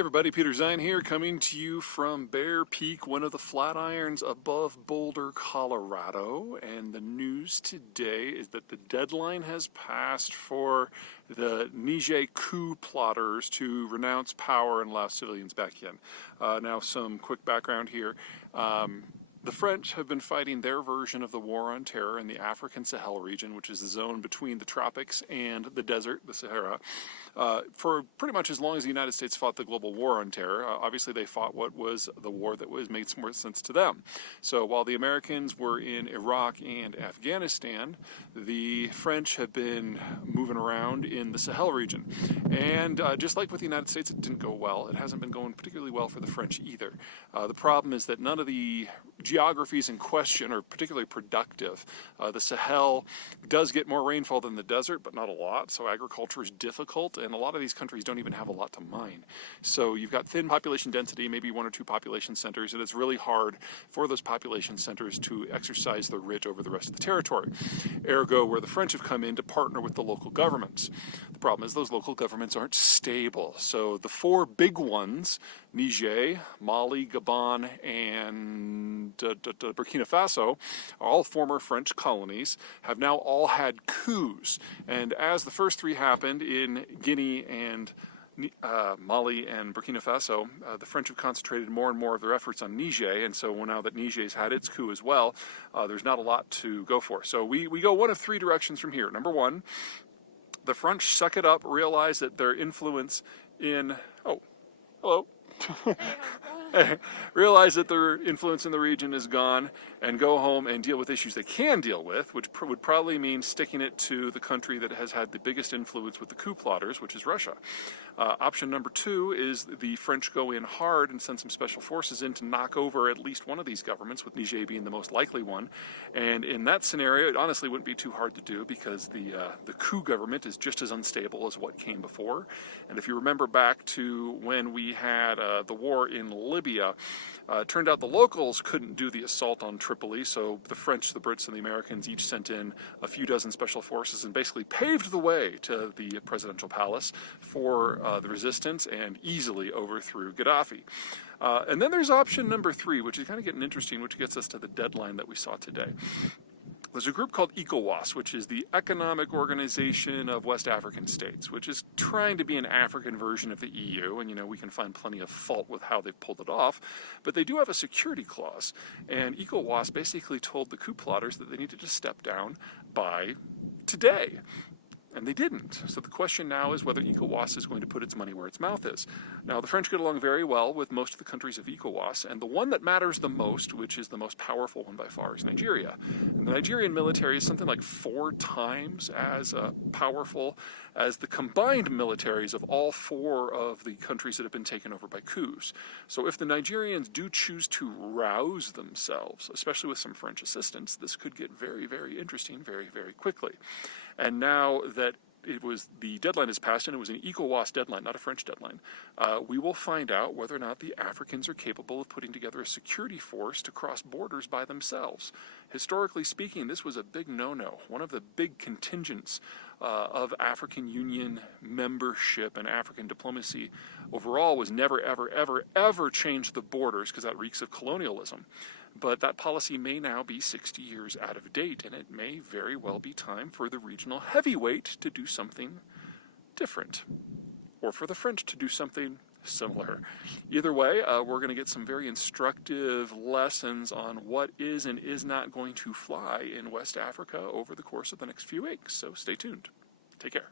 everybody, Peter Zeihan here, coming to you from Bear Peak, one of the Flatirons above Boulder, Colorado. And the news today is that the deadline has passed for the Niger Coup plotters to renounce power and allow civilians back in. Now, some quick background here. The French have been fighting their version of the war on terror in the African Sahel region, which is the zone between the tropics and the desert, the Sahara, for pretty much as long as the United States fought the global war on terror. Obviously, they fought what was the war that made more sense to them. So while the Americans were in Iraq and Afghanistan, the French have been moving around in the Sahel region. And just like with the United States, it didn't go well. It hasn't been going particularly well for the French either. The problem is that none of the geographies in question are particularly productive. The Sahel does get more rainfall than the desert, but not a lot, so agriculture is difficult, and a lot of these countries don't even have a lot to mine. So you've got thin population density, maybe one or two population centers, and it's really hard for those population centers to exercise their writ over the rest of the territory. Ergo, where the French have come in to partner with the local governments. The problem is those local governments aren't stable. So the four big ones, Niger, Mali, Gabon, and Burkina Faso, all former French colonies, have now all had coups. And as the first three happened in Guinea and Mali and Burkina Faso, the French have concentrated more and more of their efforts on Niger, and so now that Niger's had its coup as well, there's not a lot to go for. So we go one of three directions from here. Number one, the French suck it up, realize that their influence in... Oh, hello. Realize that their influence in the region is gone and go home and deal with issues they can deal with, which would probably mean sticking it to the country that has had the biggest influence with the coup plotters, which is Russia. Option number two is the French go in hard and send some special forces in to knock over at least one of these governments, with Niger being the most likely one. And in that scenario, it honestly wouldn't be too hard to do because the coup government is just as unstable as what came before. And if you remember back to when we had the war in Libya, it turned out the locals couldn't do the assault on Tripoli, so the French, the Brits, and the Americans each sent in a few dozen special forces and basically paved the way to the presidential palace for the resistance and easily overthrew Gaddafi. And then there's option number three, which is kind of getting interesting, which gets us to the deadline that we saw today. There's a group called ECOWAS, which is the Economic Organization of West African States, which is trying to be an African version of the EU, and we can find plenty of fault with how they've pulled it off, but they do have a security clause, and ECOWAS basically told the coup plotters that they needed to step down by today. And they didn't. So the question now is whether ECOWAS is going to put its money where its mouth is. Now, the French get along very well with most of the countries of ECOWAS, and the one that matters the most, which is the most powerful one by far, is Nigeria. And the Nigerian military is something like 4 times as powerful as the combined militaries of all 4 of the countries that have been taken over by coups. So if the Nigerians do choose to rouse themselves, especially with some French assistance, this could get very, very interesting very, very quickly. And now that the deadline is passed, and it was an ECOWAS deadline, not a French deadline, we will find out whether or not the Africans are capable of putting together a security force to cross borders by themselves. Historically speaking, this was a big no-no. One of the big contingents of African Union membership and African diplomacy overall was never, ever, ever, ever change the borders, because that reeks of colonialism. But that policy may now be 60 years out of date, and it may very well be time for the regional heavyweight to do something different, or for the French to do something similar. Either way, we're going to get some very instructive lessons on what is and is not going to fly in West Africa over the course of the next few weeks, so stay tuned. Take care.